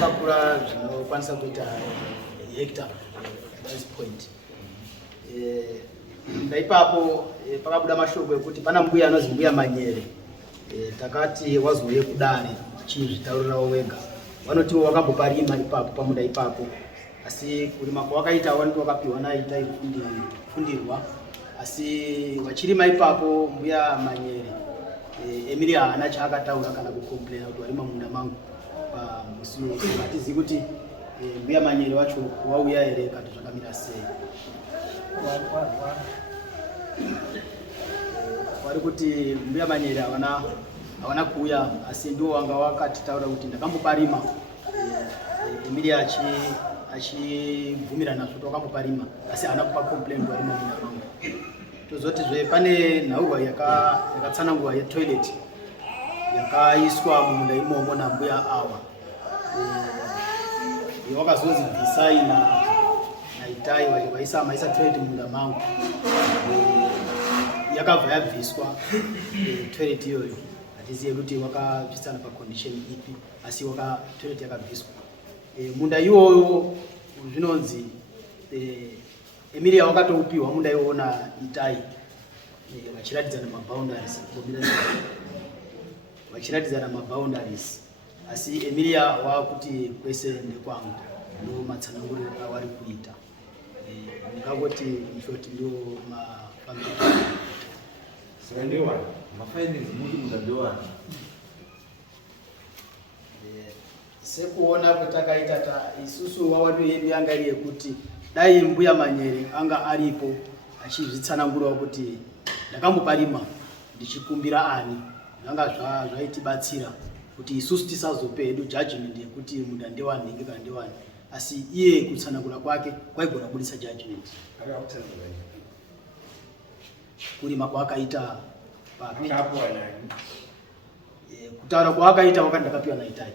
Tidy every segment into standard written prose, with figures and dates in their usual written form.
wakakura zvinokwanisa kuita hectare at this point. Ndaipapo pakabuda mashoko ekuti pana mbuya anonzi Mbuya Manyere. Takati wazouye kudare chizvitaurirawo wega. Vanotiwo wakamboparima ipapo pamunda ipapo. Asi kurima kwawakaita wanoti wakapiwa naita fundirwa. Asi wachirima ipapo Mbuya Manyere Emilia haana chaakataura kana kucomplaina kuti warima munda mangu pamusi wose. Hatizivi kuti Mbuya Manyere wacho wauya here kana zvakamira sei. Wari kuti Mbuya Manyere havana kuuya, asi ndiwo wanga wakatitaura kuti ndakamboparima. Emilia achibvumira nazvo wakamboparima, asi haana kupa complain kuti warima munda mangu. Tozotizve pane nhaurwa yakatsanangurwa yetoilet yakaiswa mumunda imomo naMbuya awa. Wakazonzi bvisai naitai vaisa toilet mumunda mangu. Yakabva yabviswa toilet iyoyo. Hatizivi kuti wakabvisana pacondition ipi, asi toilet yakabviswa. Munda iwoyo zvinonzi Emilia wakatoupiwa munda iwoyo naitai vachiratidzana maboundaries. Asi Emilia wakuti kwese ndekwangu, ndo matsananguriro awari kuita. Ndingangoti ishoti ndo mafambiro. Saka ndewana mafindings muti mudadewana. Sekuona kwatakaita isusu wawato yedu yanga iri yekuti dai Mbuya Manyere anga aripo achizvitsanangurawo kuti ndakamboparima ndichikumbira ani, zvanga zvaitibatsira kuti isusu tisazope hedu judgment yekuti munda ndewani kana ndewani, asi iye kutsanangura kwake kwaigona kubudisa judgment. Kurima kwakaita papi kutaura kwakaita wakati ndakapiwa naitai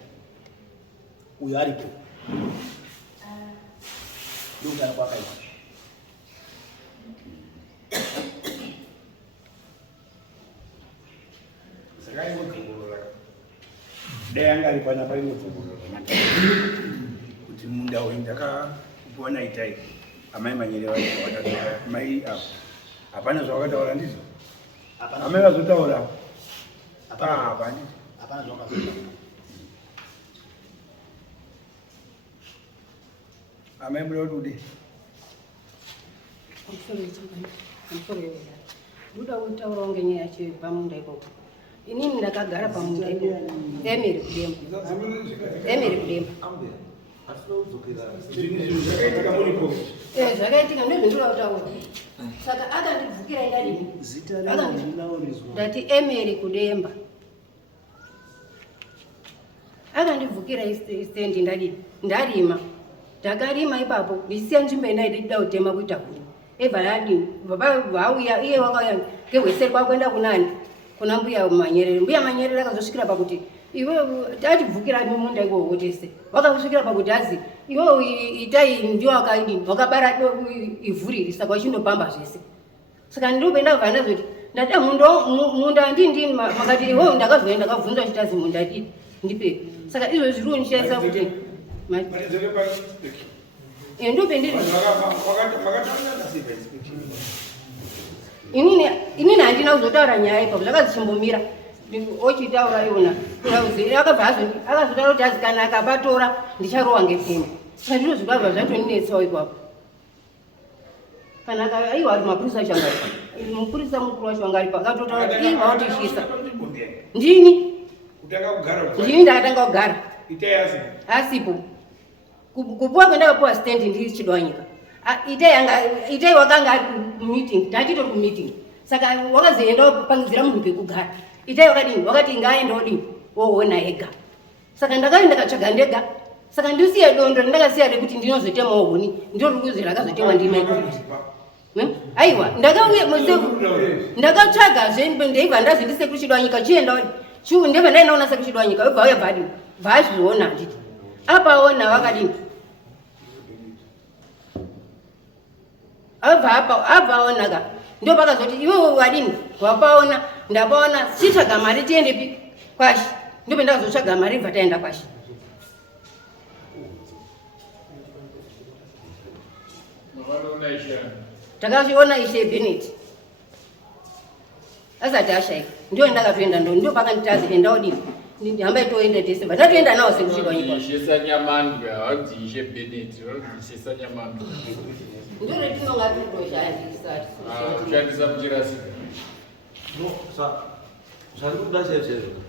uyo aripo ndikutaura kwakaita. Dayanga alipana pale mtogoro kuti munda uyu ndakakupiwa naitai amai Manyere watatoa mai apo. Hapana zvawakataura ndizvo? Amai vazotaura? Hapana zvawakataura. Amai muda kuti ude? Ndoda kutaura ngenyaya yepamunda ipopo. Inini ndakagara pamunda ipopo. Emiri kudemba. Zvakaitika ndozvandinoda kutaura. Saka akandibvukira ndadini? Ndati Emiri kudemba. Akandibvukira istendi ndadini? Ndarima. Ndakarima ipapo ndisiya nzvimbo inaidi ndida kutema kuita kuti ebva yadini vauya iye wakauya ngehweseri kwakuenda kunani kuna Mbuya Manyere. Mbuya Manyere akazosvikira pakuti iwe tatibvukira munda iwowo tese, wakasvikira pakuti azi iwe itai ndio wakaidini wakabara ivhuriri, saka wachindopamba zvese. Saka ndopenda kubva ndazoti ndati munda ndini makati iwe ndakazoenda ndakabvunza chitazi munda ndipe. Saka izvo zviri kunishaisa kuti inini handina kuzotaura nyaya ipapo, zvakazichimbomira ochitaura iwona akazotaura kuti azi kana akapatora ndicharowa ngepfimba. Saka ndiro zvikabva zvatonetsawo ipapo. Kana aiwa ari mapurisa achangaripa, mupurisa mukuru wacho angaripa akatotaura kuti ii vaotishisa ndini ndakatanga kugara asipo. Kupuwa kwendakapuwa stendi ndiri Chidwanyika. Itai wakanga ari kumeeting, tachitori kumeeting. Saka wakazoenda pangidzira munhu pekugara. Itai wakadini? Wakati ngaenda odini? Woona ega. Saka ndakaenda ndakatsvaga ndega. Saka ndisiya dondo ndakasiya rekuti ndinozotemawo huni. Ndiro rukuzi rakazotemwa ndimai kuti. Aiwa, ndakatsvaga zve ndeibva ndazi ndise kuChidwanyika chienda ndebva ndainaona sekuChidwanyika webva uya bhadini. Vazviona nditi. Apaona wakadini? Apaona ka. Ndio pakazoti iwe wadini? Wapaona, ndapaona sitsvaga mari tiendepi? Kwashi. Ndio ndakazotsvaga mari bva taenda kwashi. Takachiona Ishe Bennett asati ashaika ndio ndakatoenda ndio pakanditazi enda odini hamba toenda December tatoenda nawo sekusvika nyika Ishe Sanyamandwa wadzi Ishe Bennett wadzi Ishe Sanyamandwa ndio retinonga titoshandisa kushandisa muchirasi No, zvandikuda chaizvo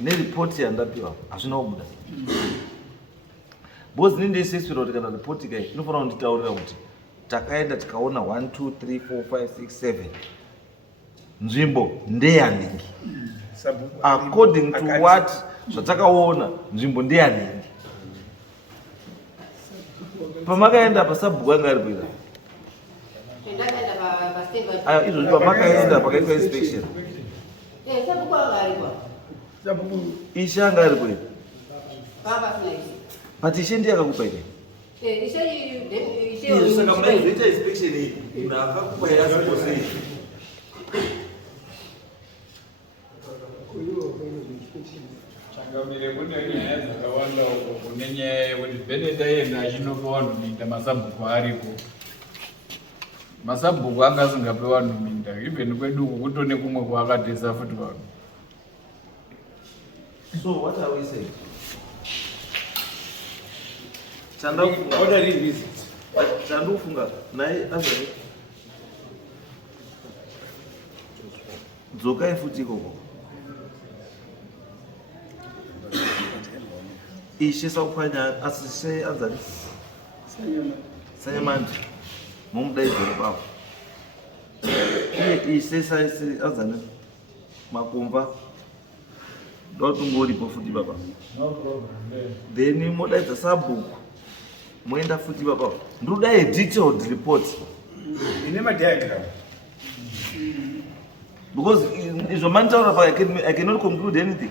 neripoti yandapiwa hazvina kubuda because ndindeisisira kuti kana ripoti kai inofanira kunditaurira kuti takaenda tikaona 1 2 3 4 5 6 7 nzvimbo ndeyanhingi according to what zvatakaona nzvimbo ndeyanhingi pamakaenda pasabhuku anga ari kuita izvozvi pamakaenda pakaitwa inspection Ishe anga ari kuita but Ishe ndiye akakupa ine saka maizoita inspection iyi munhu akakupa yasikosei changamire kune nyaya dzakawanda uko kune nyaya yekuti Bennett aenda achinopa vanhu minda masabhuku ariko masabhuku anga asingape vanhu minda even kwedu uku kutone kumwe kwaakatesa futi vanhu. So what are we saying? Chandofunga naye azari dzokai futi ikoko Ishe sakupanya asise anzani Sanyamandwa mumudaidziro pavo iye Ishe saisi anzani Makomba ndotungoripo futi baba then modaidza sabhuku moenda futi baba ndoda a detailed report ine madiagram because izvo manitaura pa I cannot conclude anything.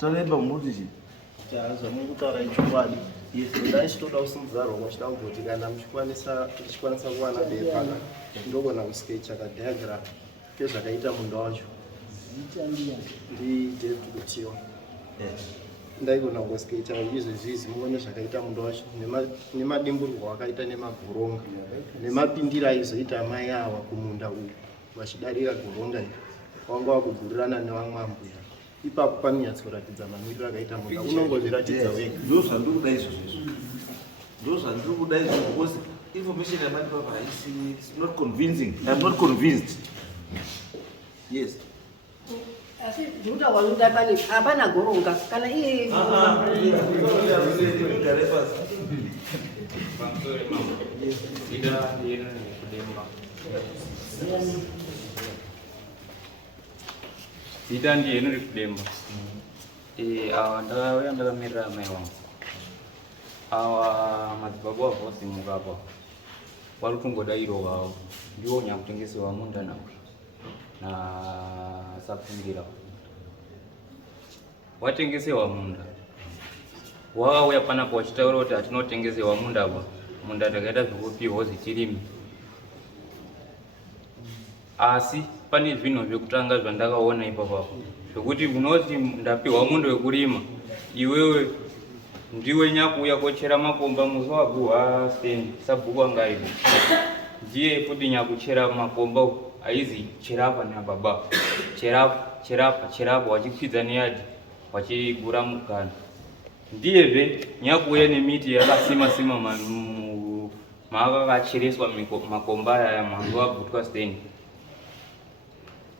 Taremba mutichi chazo mukutaura ichokwadi yesu ndaichitoda kusimudzarwa mwachida kugoti kana muchikwanisa kuwana bepaka ndogona kuskecha kadiagram kezvakaita munda wacho ndiDavid Kutiwa ndaigona kungoskecha izvezvizi muone zvakaita munda wacho nemadimburwa wakaita nemagoronga nemapindiro aizoita mai ava kumunda uyu vachidarira goronga iri wanga wakugurirana nevamwe ambuya ipapo panonyatsoratidza mamiriro akaita munda unongozviratidza wega ndo zvandikuda izvozvo ndo zvandikuda izvo because information yamati papa is not convincing. I'm not convinced. Yes. asi zvinotaurwa nokuda pani hapana goronga kana iye Zita ndiye iri kudemba. Awa ndakauya ndakamirira mai wangu. Awa madzibaba avosimuka apa. Wari kungoda iro wavo. Ndiwo nyakutengesewa munda nawo. Na safungira. Watengesewa munda. Wakauya panapo wachitaura kuti atinotengesewa munda apa. Munda takaita zvekupiwa zitirimi. Asi pane zvinhu zvekutanga zvandakaona ipapo zvokuti unoti ndapiwa mundo wekurima iwewe ndiwe nyakuuya kochera makomba musi waguha stendi sabhuku anga aripo ndiye futi nyakuchera makomba aizi cherapa nababa cherapa wachikwidza neyadhi wachigura mukana ndiyezve nyakuuya nemiti yakasima maakakachereswa makomba aya mwanzo wabvutwa stendi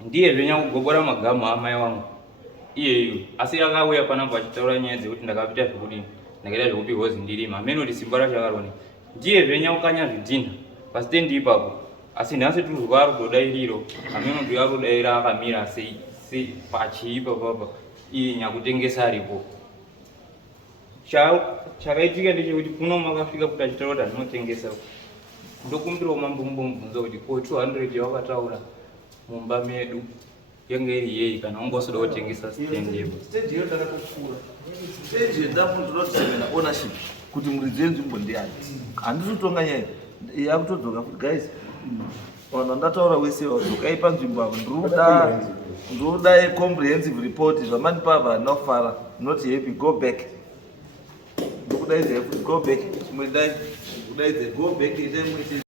ndiye zvenya kugobora magamu amai wangu iyeyo asi akauya panapo achitaura nyaya dzekuti ndakapita zvekudini ndakaita zvekupi hozi ndirima amene kuti simba racho akaroni ndiye zvenya ukanya zvidhina pasitendi ipapo asi nhasi tuzwa rudoda iriro amene kuti arudaira akamira sei pachiipa papa iye nyakutengesa aripo chakaitika ndechekuti kuno makafika kuti achitaura kuti andinotengesa ndokumbirawo mambombomubvunza kuti ko 200 wakataura mumba medu yenge iri yei kana ungosoda kutengesa stendi yepo stendi iyo ndakatokura stendi ndafunzira ownership kuti muridzi wenzvimbo ndiani handisi kutonga nyaya yakutodzoka futi guys Vanhu ndataura wese wadzokai panzvimbo apo ndiruda a comprehensive report zvamandipa apa handinofara not happy go back ndokudaidza go back chimwe dai kudaidza go back itai mwese